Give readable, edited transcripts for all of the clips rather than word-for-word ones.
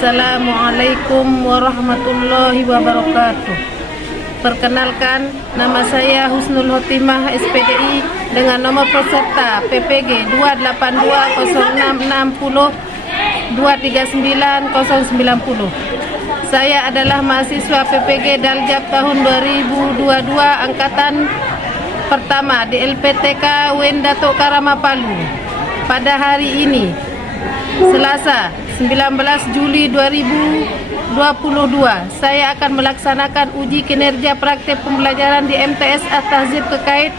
Assalamualaikum warahmatullahi wabarakatuh. Perkenalkan, nama saya Husnul Khotimah SPDI dengan nomor peserta PPG 2820660239090. Saya adalah mahasiswa PPG Daljab tahun 2022 angkatan pertama di LPTK UIN Datuk Karama Palu. Pada hari ini, Selasa 19 Juli 2022, saya akan melaksanakan uji kinerja praktik pembelajaran di MTS At-Tahzib Kekait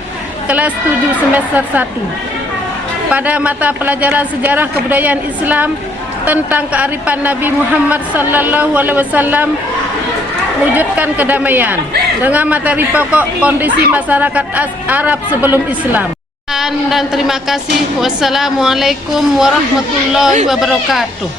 kelas 7 semester 1 pada mata pelajaran sejarah kebudayaan Islam tentang kearifan Nabi Muhammad SAW wujudkan kedamaian dengan materi pokok kondisi masyarakat Arab sebelum Islam. Dan terima kasih. Wassalamualaikum warahmatullahi wabarakatuh.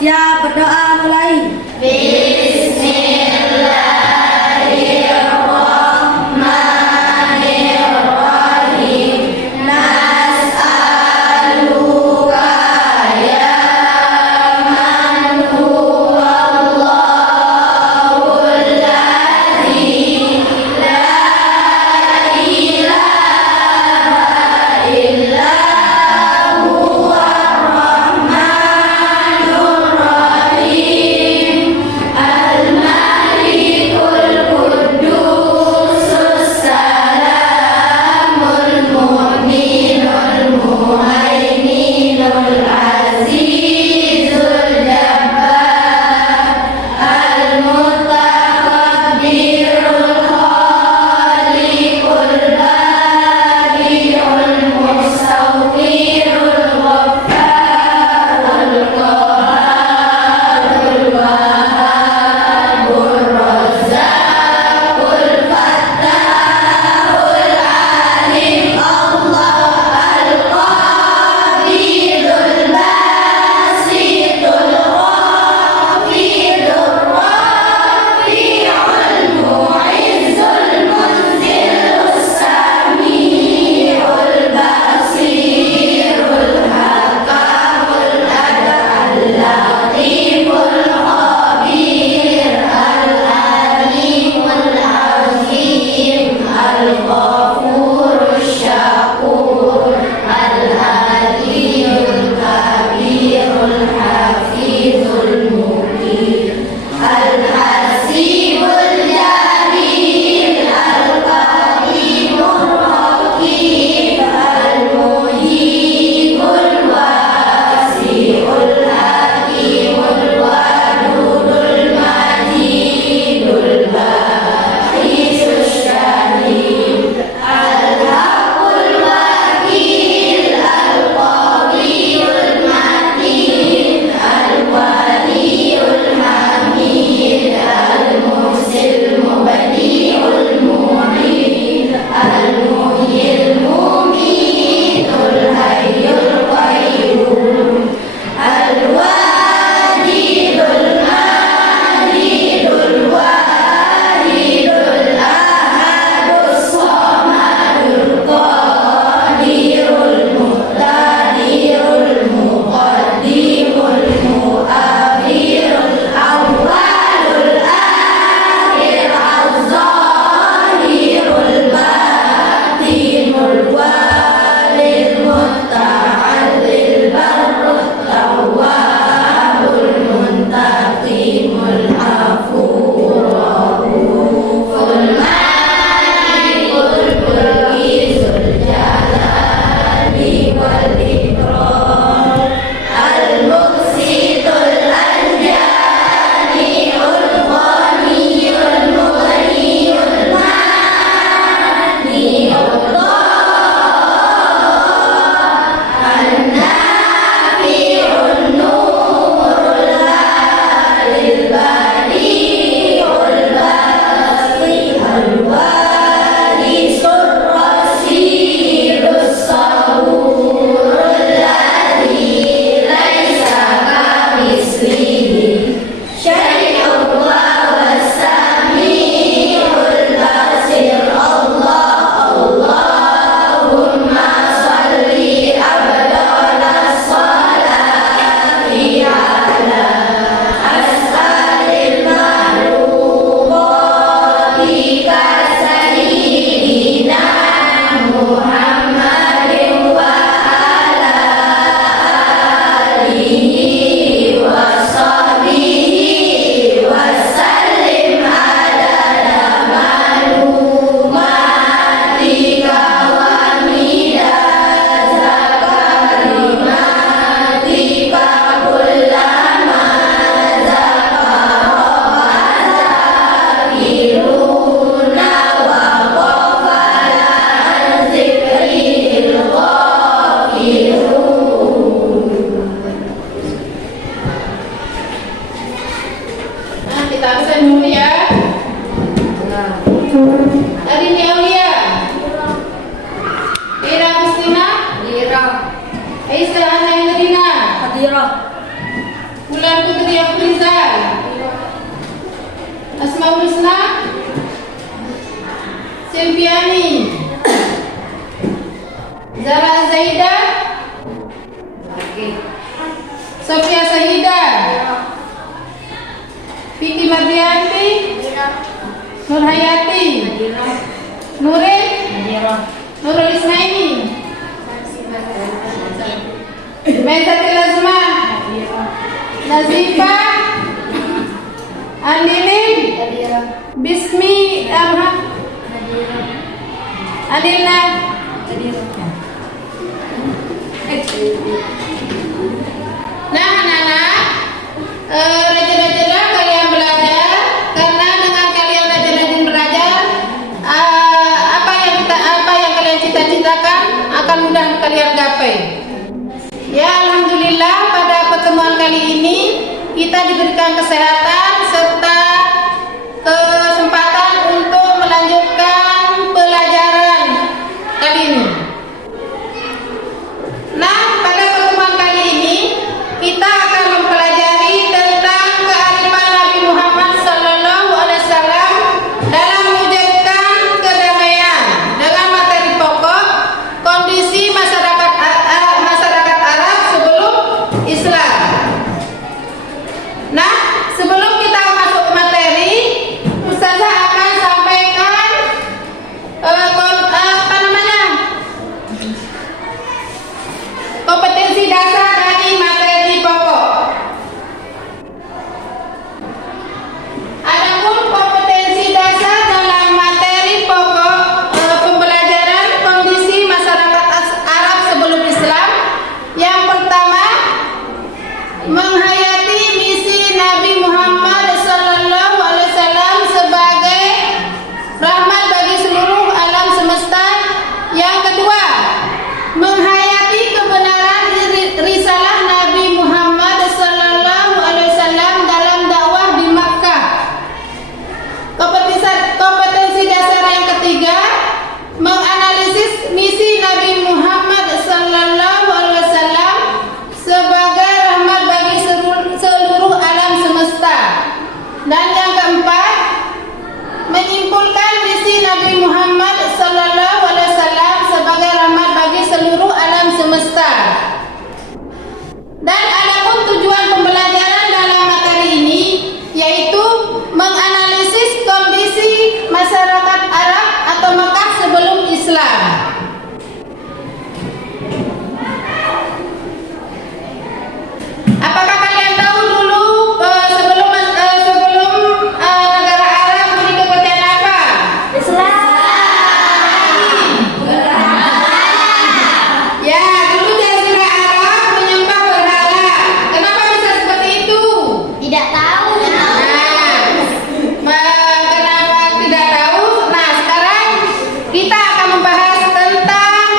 Siap, berdoa mulai. Bismillahirrahmanirrahim. Nas'aluka ya man huwa Allahul ladzi la ilaha illa huwa Arini Aulia. Ira Agustina. Aisyah Ana Indrina. Bulan Putri Afrizal. Asmaul Husna. Sempiani. Zara Zaida. Sofia Sahida. Vicky Mardianti. Nur Hayati. Nurin. Nurul Ismaili. Maisatil Azma. Nazifa. Anilin. Bismi Arham. Anilna. Nah anak-anak, rajin-rajinlah kalian belajar, karena dengan kalian rajin-rajin belajar, apa yang kalian cita-citakan akan mudah kalian gapai. Ya alhamdulillah, pada pertemuan kali ini kita diberikan kesehatan serta kesempatan untuk melanjutkan pelajaran kali ini. Nah, pada pertemuan kali ini kita akan mempelajari tentang kearifan Nabi Muhammad SAW dalam mewujudkan kedamaian dengan materi pokok kondisi masyarakat Arab sebelum Islam. Nah, sebelum kita masuk ke materi, Ustazah akan sampaikan kompetensi dasar dari materi pokok. Adapun kompetensi dasar dalam materi pokok pembelajaran kondisi masyarakat Arab sebelum Islam. Yang pertama, menghayati misi Nabi Muhammad SAW sebagai rahmat bagi seluruh alam semesta. Yang kedua, menghayati kebenaran risalah Nabi Muhammad SAW dalam dakwah di Makkah. Kompetensi dasar yang ketiga, menganalisis misi Nabi Muhammad SAW sebagai rahmat bagi seluruh alam semesta. Dan yang keempat, menyimpulkan misi Nabi Muhammad SAW sebagai rahmat bagi seluruh alam semesta. Dan adapun tujuan pembelajaran dalam materi ini yaitu menganalisis kondisi masyarakat Arab atau Mekah sebelum Islam. Apakah kalian tahu dulu sebelum negara Arab memiliki kepercayaan apa? Ya, dulu Jazirah Arab menyembah berhala. Kenapa bisa seperti itu? Tidak tahu. Kenapa tidak tahu? Nah, sekarang kita akan membahas tentang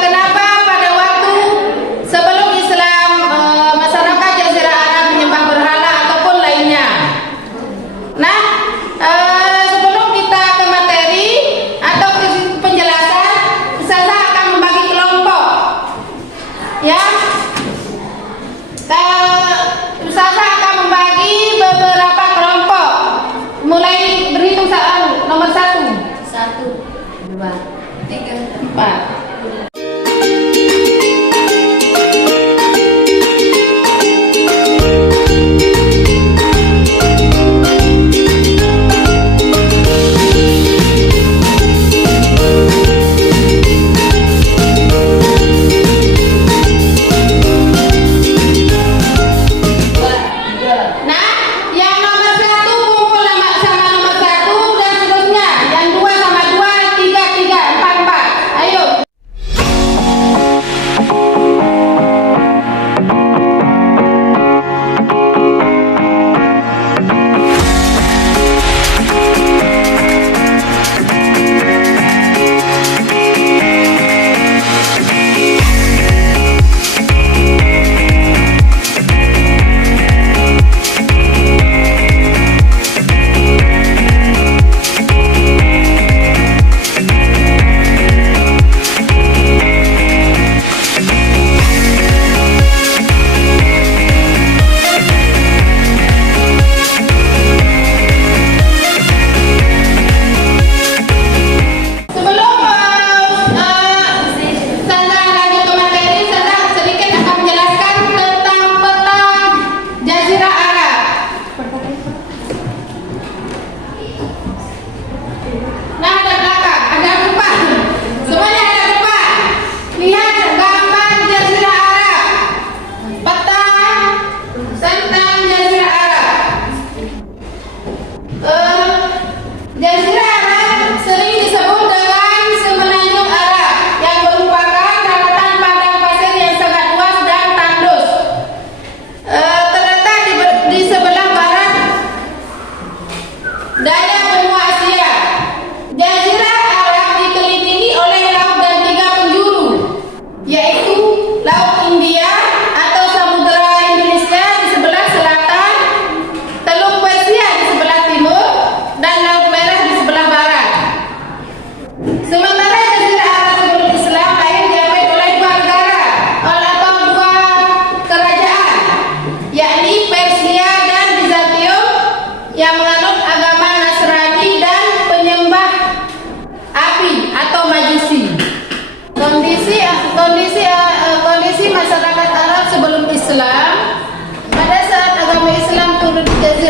kenapa pada waktu sebelum Islam masyarakat Jazirah Arab menyembah berhala ataupun lainnya. Nah, sebelum kita ke materi atau ke penjelasan, saya akan membagi kelompok. Ya, saya akan membagi beberapa kelompok. Mulai berhitung nomor 1, 2, 3, 4. Nah, yang nomor 1 kumpul sama nomor 1 dan seterusnya. Yang 2 sama 2, 3, 3, 4, 4. Ayo.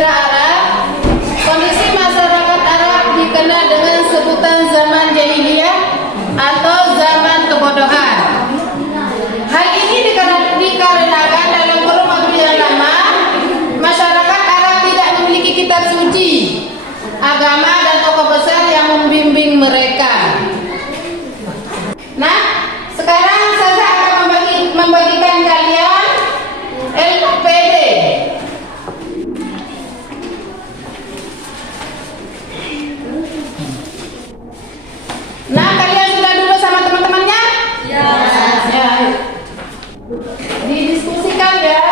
Jazirah Arab, kondisi masyarakat Arab dikenal dengan sebutan zaman jahiliyah atau zaman kebodohan. Hal ini dikarenakan dalam kurun waktu yang lama masyarakat Arab tidak memiliki kitab suci, agama dan tokoh besar yang membimbing mereka. Nah, sekarang saya akan membagikan kalian LPD. Nah, kalian sudah duduk sama teman-temannya? Ya. Ya. Didiskusikan ya.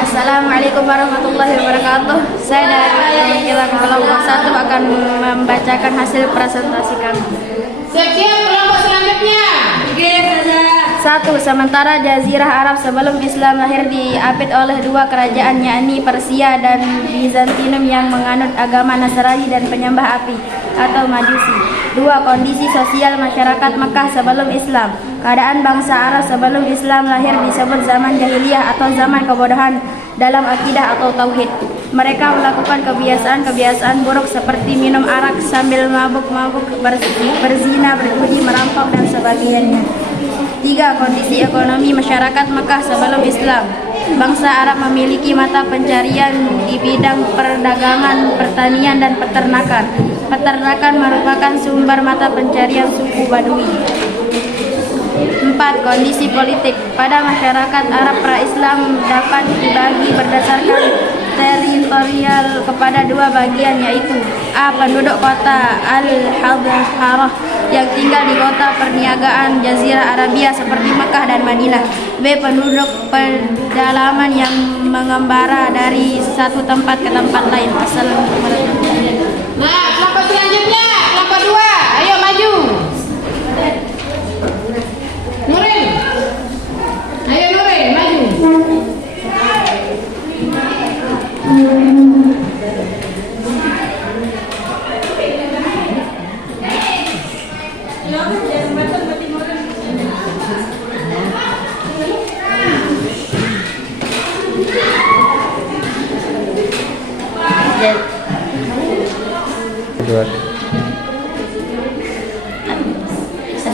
Assalamualaikum warahmatullahi wabarakatuh. Saya dari kelompok 1 akan membacakan hasil presentasi kami. Siap, kelompok selanjutnya. 1. Sementara Jazirah Arab sebelum Islam lahir diapit oleh dua kerajaan, yakni Persia dan Bizantinum yang menganut agama Nasrani dan penyembah api atau Majusi. 2. Kondisi sosial masyarakat Mekah sebelum Islam. Keadaan bangsa Arab sebelum Islam lahir disebut zaman jahiliyah atau zaman kebodohan dalam akidah atau tauhid. Mereka melakukan kebiasaan-kebiasaan buruk seperti minum arak sambil mabuk-mabuk, berzina, berjudi, merampok dan sebagainya. 3. Kondisi ekonomi masyarakat Mekah sebelum Islam. Bangsa Arab memiliki mata pencarian di bidang perdagangan, pertanian dan peternakan. Peternakan merupakan sumber mata pencarian suku Badui. 4. Kondisi politik. Pada masyarakat Arab pra-Islam dapat dibagi berdasarkan teritorial kepada dua bagian, yaitu A. Penduduk kota Al-Hadharah yang tinggal di kota perniagaan Jazirah Arabia seperti Mekah dan Madinah. B. Penduduk pedalaman yang mengembara dari satu tempat ke tempat lain. Assalamualaikum warahmatullahi wabarakatuh. Nah, kelompok selanjutnya, kelompok 2. Ayo maju.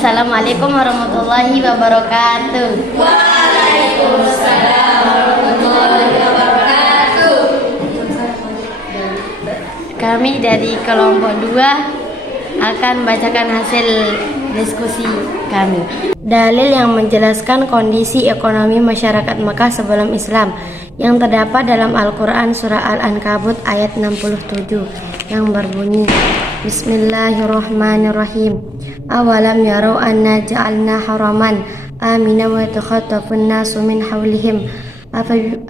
Assalamualaikum warahmatullahi wabarakatuh. Waalaikumsalam warahmatullahi wabarakatuh. Kami dari kelompok 2 akan membacakan hasil diskusi kami. Dalil yang menjelaskan kondisi ekonomi masyarakat Mekah sebelum Islam yang terdapat dalam Al-Quran surah Al-Ankabut ayat 67 yang berbunyi, Bismillahirrahmanirrahim. Awalam yarau anna ja'alna haraman amina wa yatakhattafun nasu min hawlihim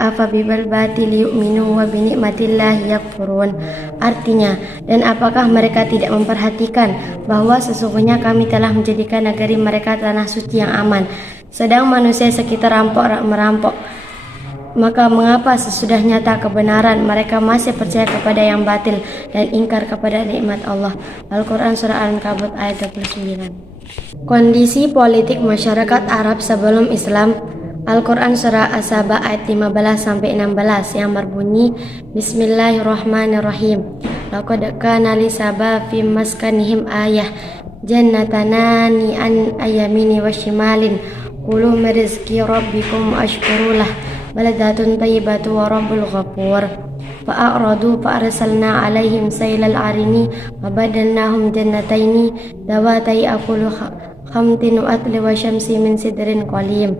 afa bibal batil yu'minu wa bi ni'matillahi yakfurun. Artinya, dan apakah mereka tidak memperhatikan bahwa sesungguhnya kami telah menjadikan negeri mereka tanah suci yang aman, sedang manusia sekitar merampok. Maka mengapa sesudah nyata kebenaran mereka masih percaya kepada yang batil dan ingkar kepada nikmat Allah. Al-Quran surah Al-Ankabut ayat 29. Kondisi politik masyarakat Arab sebelum Islam. Al-Quran surah As-Saba ayat 15-16 yang berbunyi, Bismillahirrahmanirrahim. Laqad kana li Saba fi maskanihim ayah jannatanani an ayamini wa shimalin kulu min rizqi rabbikum ashkurulah baladatun tayyibatu wa rabbul ghafur. Fa'aradu fa'arsalna alaihim sailal arini wa badalnahum jannataini dawatai akulu khamtin wa atli wa syamsi min sidrin qalim.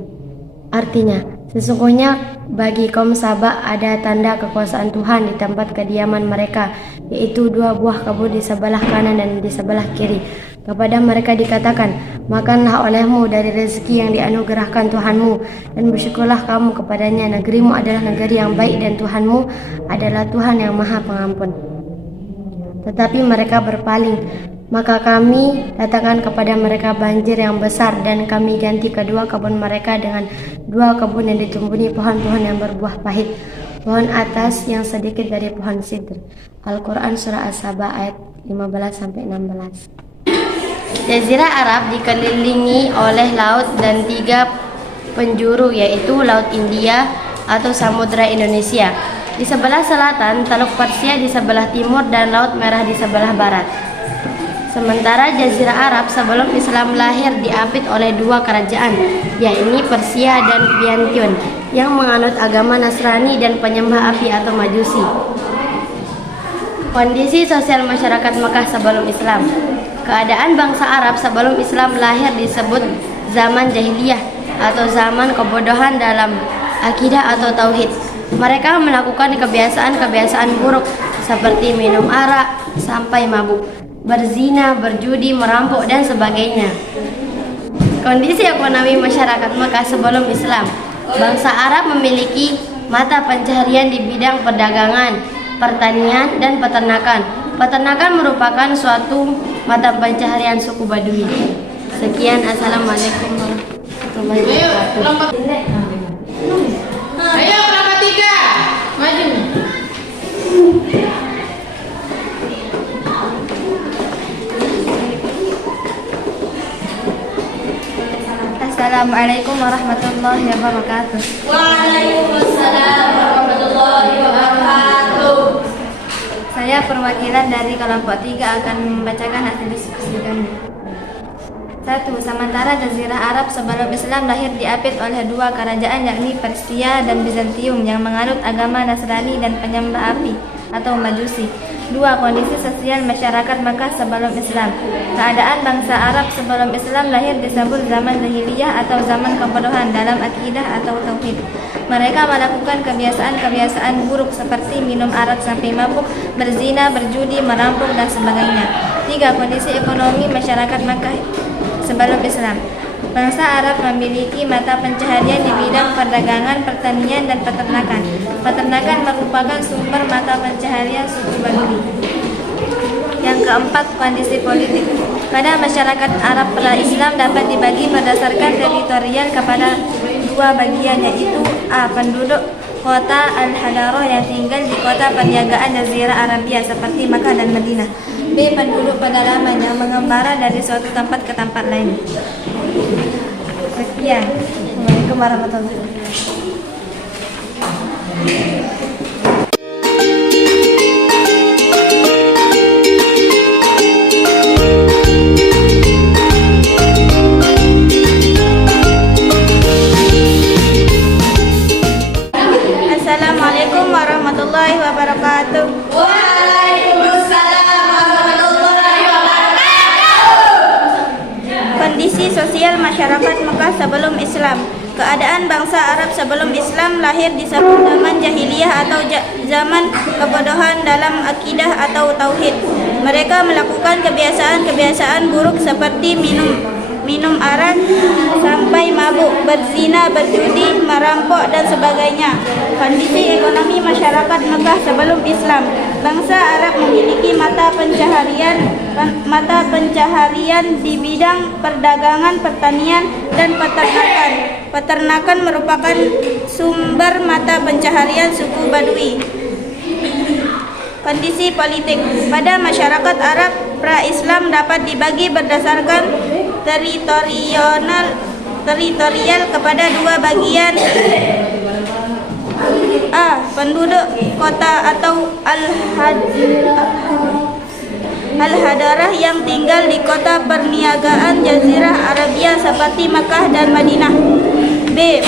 Artinya, sesungguhnya bagi kaum Saba ada tanda kekuasaan Tuhan di tempat kediaman mereka, yaitu 2 buah kebun di sebelah kanan dan di sebelah kiri. Kepada mereka dikatakan, makanlah olehmu dari rezeki yang dianugerahkan Tuhanmu dan bersyukurlah kamu kepadanya. Negerimu adalah negeri yang baik dan Tuhanmu adalah Tuhan yang maha pengampun. Tetapi mereka berpaling, maka kami datangkan kepada mereka banjir yang besar dan kami ganti kedua kebun mereka dengan 2 kebun yang ditumbuhi pohon-pohon yang berbuah pahit, pohon atas yang sedikit dari pohon sidr. Al-Quran surah As-Saba ayat 15-16. Jazirah Arab dikelilingi oleh laut dan 3 penjuru, yaitu Laut India atau Samudra Indonesia di sebelah selatan, Teluk Persia di sebelah timur, dan Laut Merah di sebelah barat. Sementara Jazirah Arab sebelum Islam lahir diapit oleh 2 kerajaan, yakni Persia dan Byzantium, yang menganut agama Nasrani dan penyembah api atau Majusi. Kondisi sosial masyarakat Mekah sebelum Islam. Keadaan bangsa Arab sebelum Islam lahir disebut zaman jahiliyah atau zaman kebodohan dalam akidah atau tauhid. Mereka melakukan kebiasaan-kebiasaan buruk seperti minum arak sampai mabuk, berzina, berjudi, merampok, dan sebagainya. Kondisi ekonomi masyarakat Mekah sebelum Islam. Bangsa Arab memiliki mata pencaharian di bidang perdagangan, pertanian, dan peternakan. Peternakan merupakan suatu mata pencaharian suku Badui. Sekian, Assalamualaikum warahmatullahi wabarakatuh. Ayo kelompok 3 maju. Assalamualaikum warahmatullahi wabarakatuh. Waalaikumsalam warahmatullahi wabarakatuh. Saya perwakilan dari kelompok 3 akan membacakan hasil diskusi kami. 1. Sementara Jazirah Arab sebelum Islam lahir diapit oleh 2 kerajaan, yakni Persia dan Bizantium yang menganut agama Nasrani dan penyembah api atau Majusi. 2. Kondisi sosial masyarakat Mekah sebelum Islam. Keadaan bangsa Arab sebelum Islam lahir disebut zaman jahiliyah atau zaman kebodohan dalam akidah atau tauhid. Mereka melakukan kebiasaan-kebiasaan buruk seperti minum arak sampai mabuk, berzina, berjudi, merampok, dan sebagainya. 3. Kondisi ekonomi masyarakat Mekah sebelum Islam. Bangsa Arab memiliki mata pencaharian di bidang perdagangan, pertanian, dan peternakan. Peternakan merupakan sumber mata pencaharian suku Badui. Yang keempat, kondisi politik. Pada masyarakat Arab pra-Islam dapat dibagi berdasarkan teritorial kepada dua bagian, yaitu A. Penduduk kota Al-Hadarah yang tinggal di kota perniagaan Jazirah Arabia seperti Makkah dan Madinah. B. Penduduk pedalaman yang mengembara dari suatu tempat ke tempat lain. Sekian. Assalamualaikum warahmatullahi wabarakatuh. Assalamualaikum warahmatullahi wabarakatuh. Waalaikumsalam warahmatullahi wabarakatuh. Kondisi sosial masyarakat Mekah sebelum Islam. Keadaan bangsa Arab sebelum Islam lahir di zaman jahiliyah atau zaman kebodohan dalam akidah atau tauhid. Mereka melakukan kebiasaan-kebiasaan buruk seperti minum arak sampai mabuk, berzina, berjudi, merampok dan sebagainya. Kondisi ekonomi masyarakat Mekah sebelum Islam. Bangsa Arab memiliki mata pencaharian di bidang perdagangan, pertanian, dan peternakan. Peternakan merupakan sumber mata pencaharian suku Badui. Kondisi politik pada masyarakat Arab pra-Islam dapat dibagi berdasarkan teritorial kepada dua bagian. A. Penduduk kota atau Al-Hadarah yang tinggal di kota perniagaan Jazirah Arabia seperti Makkah dan Madinah. B.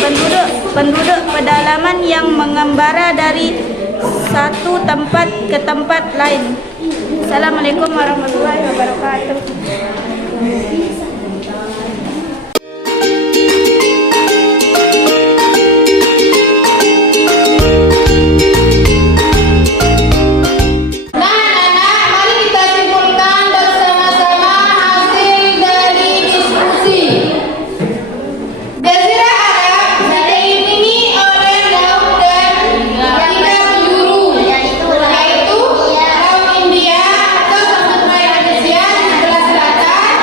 Penduduk pedalaman yang mengembara dari satu tempat ke tempat lain. Assalamualaikum warahmatullahi wabarakatuh. India atau Samudra Asia di sebelah selatan,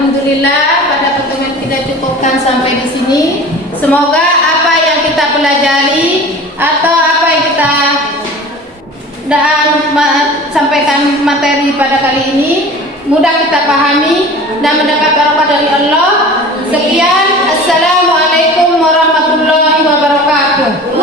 Alhamdulillah pada pertemuan kita cukupkan sampai di sini. Semoga apa yang kita pelajari atau apa yang kita sampaikan materi pada kali ini mudah kita pahami dan mendapat barokah dari Allah. Sekian, assalamualaikum warahmatullahi wabarakatuh.